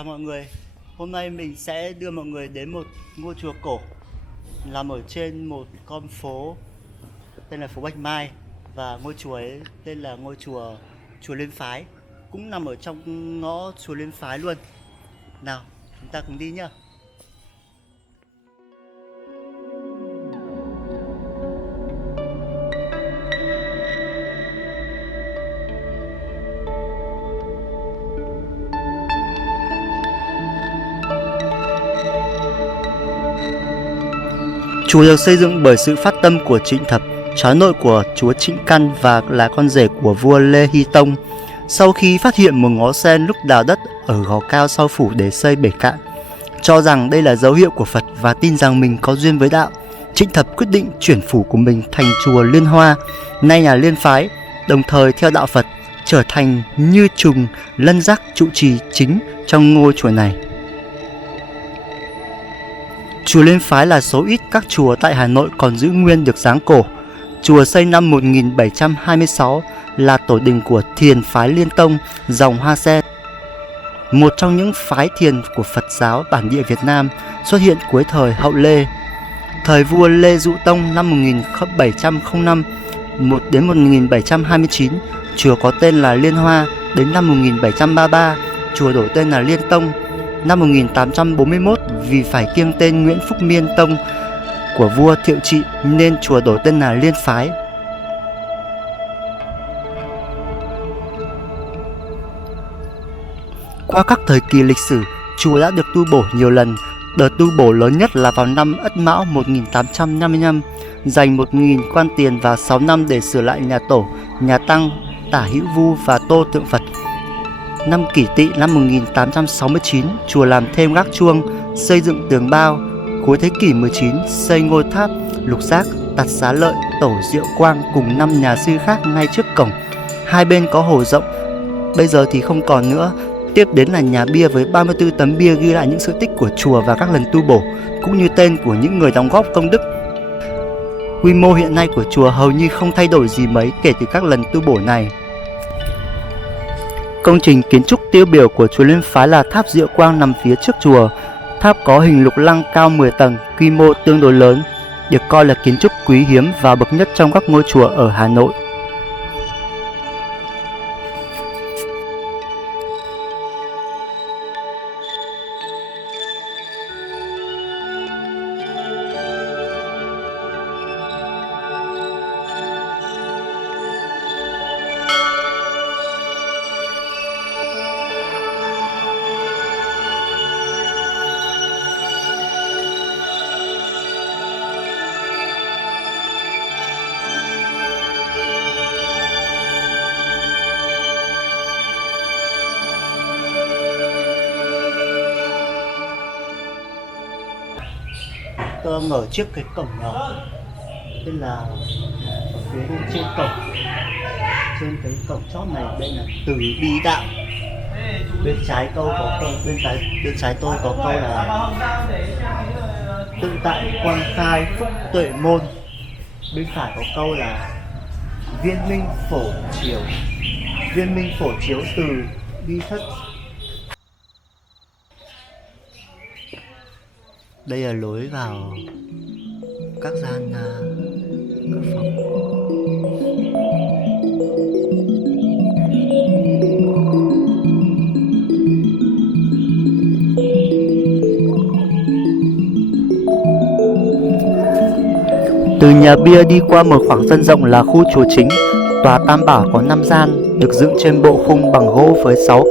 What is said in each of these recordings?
Chào mọi người, hôm nay mình sẽ đưa mọi người đến một ngôi chùa cổ nằm ở trên một con phố tên là phố Bạch Mai. Và ngôi chùa ấy tên là ngôi chùa Liên Phái, cũng nằm ở trong ngõ chùa Liên Phái luôn. Nào, chúng ta cùng đi nhá. Chùa được xây dựng bởi sự phát tâm của Trịnh Thập, cháu nội của chúa Trịnh Căn và là con rể của vua Lê Hy Tông. Sau khi phát hiện một ngó sen lúc đào đất ở gò cao sau phủ để xây bể cạn, cho rằng đây là dấu hiệu của Phật và tin rằng mình có duyên với đạo, Trịnh Thập quyết định chuyển phủ của mình thành chùa Liên Hoa, nay là Liên Phái, đồng thời theo đạo Phật, trở thành Như Trùng Lân Giác trụ trì chính trong ngôi chùa này. Chùa Liên Phái là số ít các chùa tại Hà Nội còn giữ nguyên được dáng cổ. Chùa xây năm 1726, là tổ đình của Thiền phái Liên Tông dòng Hoa Sen, một trong những phái thiền của Phật giáo bản địa Việt Nam xuất hiện cuối thời Hậu Lê. Thời vua Lê Dụ Tông năm 1705 đến 1729, chùa có tên là Liên Hoa. Đến năm 1733, chùa đổi tên là Liên Tông. Năm 1841, vì phải kiêng tên Nguyễn Phúc Miên Tông của vua Thiệu Trị nên chùa đổi tên là Liên Phái. Qua các thời kỳ lịch sử, chùa đã được tu bổ nhiều lần. Đợt tu bổ lớn nhất là vào năm Ất Mão 1855, dành 1.000 quan tiền và 6 năm để sửa lại nhà tổ, nhà tăng, tả hữu vu và tô tượng Phật. Năm Kỷ Tỵ năm 1869, chùa làm thêm gác chuông, xây dựng tường bao. Cuối thế kỷ 19, xây ngôi tháp, lục giác, tạt xá lợi, tổ Diệu Quang cùng 5 nhà sư khác ngay trước cổng. Hai bên có hồ rộng, bây giờ thì không còn nữa. Tiếp đến là nhà bia với 34 tấm bia ghi lại những sự tích của chùa và các lần tu bổ, cũng như tên của những người đóng góp công đức. Quy mô hiện nay của chùa hầu như không thay đổi gì mấy kể từ các lần tu bổ này. Công trình kiến trúc tiêu biểu của chùa Liên Phái là tháp Diệu Quang nằm phía trước chùa. Tháp có hình lục lăng cao 10 tầng, quy mô tương đối lớn, được coi là kiến trúc quý hiếm và bậc nhất trong các ngôi chùa ở Hà Nội. Tôi đang ở trước cái cổng đó, tên là ở phía bên trên cổng, trên cái cổng chót này, đây là Từ Bi Đạo. Bên trái tôi có câu, bên trái tôi có câu là Tự tại Quang Khai Phúc Tuệ Môn. Bên phải có câu là Viên Minh Phổ Chiếu Từ Bi Thất. Đây là lối vào các gian các phòng. Từ nhà bia đi qua một khoảng sân rộng là khu chùa chính. Tòa Tam Bảo có 5 gian, được dựng trên bộ khung bằng gỗ với 6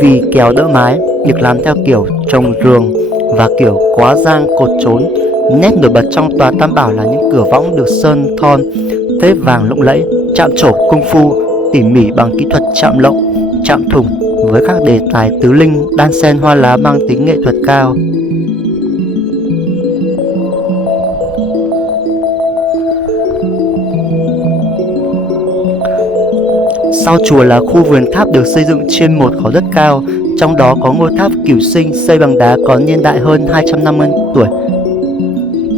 vì kéo đỡ mái, được làm theo kiểu trồng rường và kiểu quá giang cột trốn. Nét nổi bật trong tòa Tam Bảo là những cửa võng được sơn thon, vết vàng lộng lẫy, chạm trổ công phu tỉ mỉ bằng kỹ thuật chạm lộng, chạm thủng với các đề tài tứ linh đan xen hoa lá mang tính nghệ thuật cao. Sau chùa là khu vườn tháp được xây dựng trên một khối đất cao, trong đó có ngôi tháp Cửu Sinh xây bằng đá có niên đại hơn 250 tuổi.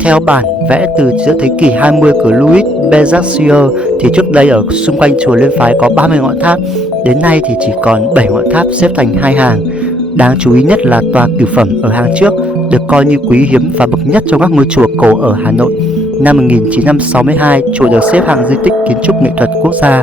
Theo bản vẽ từ giữa thế kỷ 20 của Louis Béranger thì trước đây ở xung quanh chùa Liên Phái có 30 ngọn tháp, đến nay thì chỉ còn 7 ngọn tháp xếp thành hai hàng. Đáng chú ý nhất là tòa cửu phẩm ở hàng trước, được coi như quý hiếm và bậc nhất trong các ngôi chùa cổ ở Hà Nội. Năm 1962, chùa được xếp hạng di tích kiến trúc nghệ thuật quốc gia.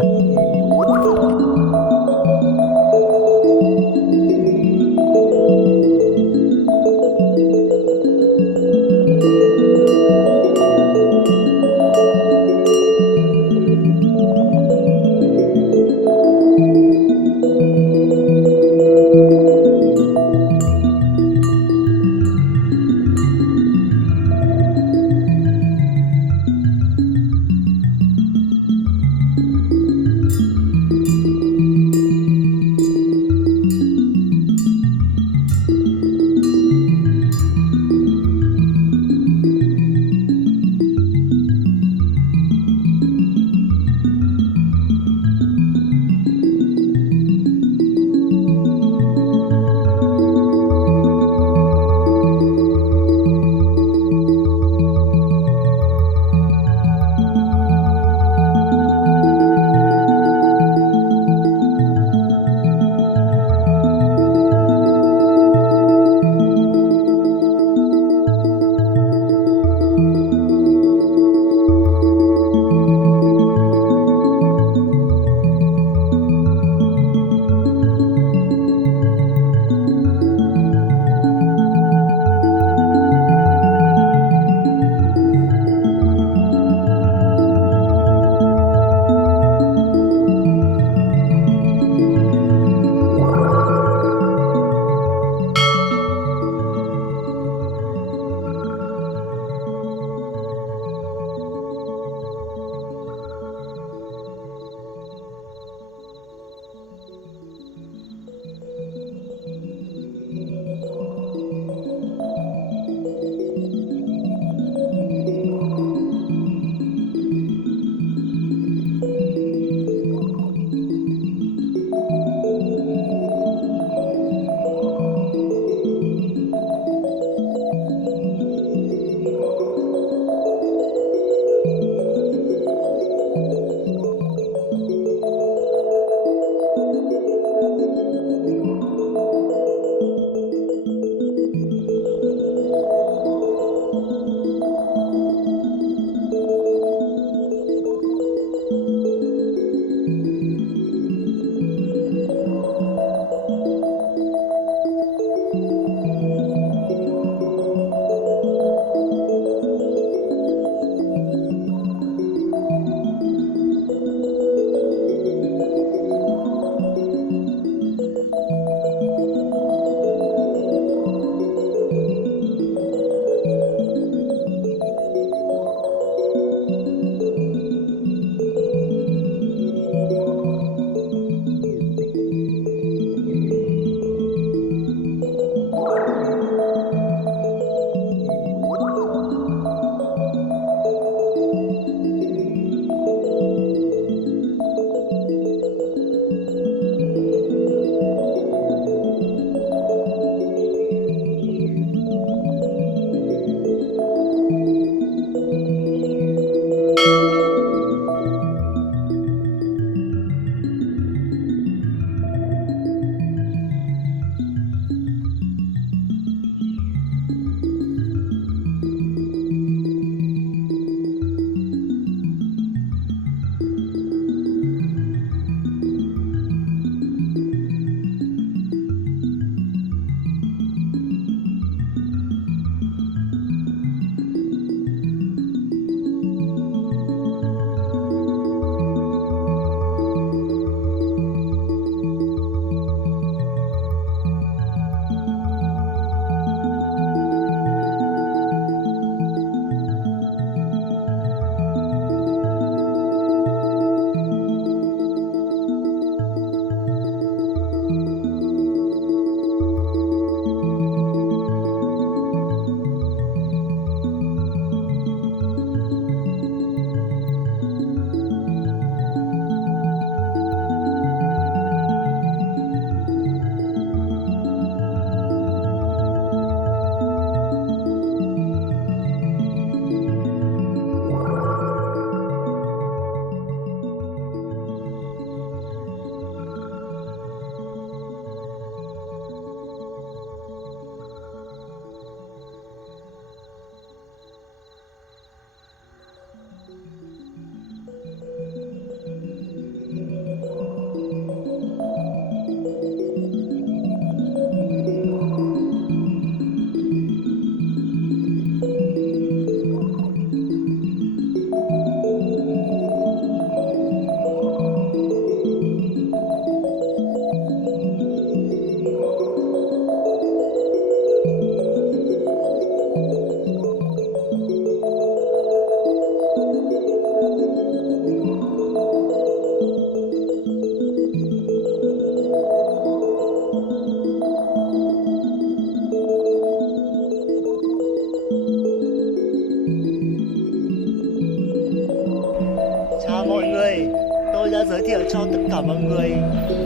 giới thiệu cho tất cả mọi người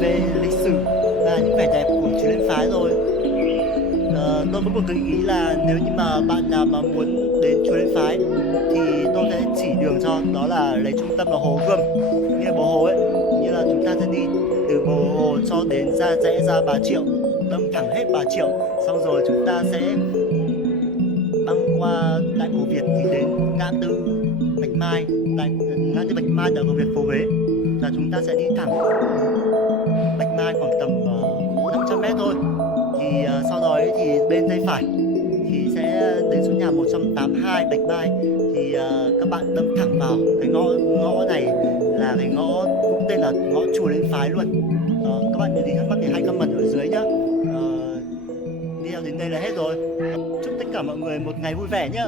về lịch sử và những vẻ đẹp của Chùa Liên Phái rồi. Tôi có một cái ý là nếu như mà bạn nào mà muốn đến Chùa Liên Phái thì tôi sẽ chỉ đường cho, đó là lấy trung tâm là Hồ Gươm, như là bờ hồ ấy, như là chúng ta sẽ đi từ bờ hồ cho đến rẽ ra Bà Triệu, đâm thẳng hết Bà Triệu, xong rồi chúng ta sẽ băng qua Đại Cổ Việt thì đến ngã tư Bạch Mai, ngã tư Bạch Mai Đại Cổ Việt phố Huế, và chúng ta sẽ đi thẳng Bạch Mai khoảng tầm 500 mét thôi. Thì sau đó ấy, thì bên tay phải thì sẽ đến số nhà 182 Bạch Mai, thì các bạn đâm thẳng vào cái ngõ này, là cái ngõ cũng tên là ngõ Chùa Liên Phái luôn. Các bạn nhớ đi thắc mắc thì hãy comment ở dưới nhá. Video đến đây là hết rồi. Chúc tất cả mọi người một ngày vui vẻ nhá.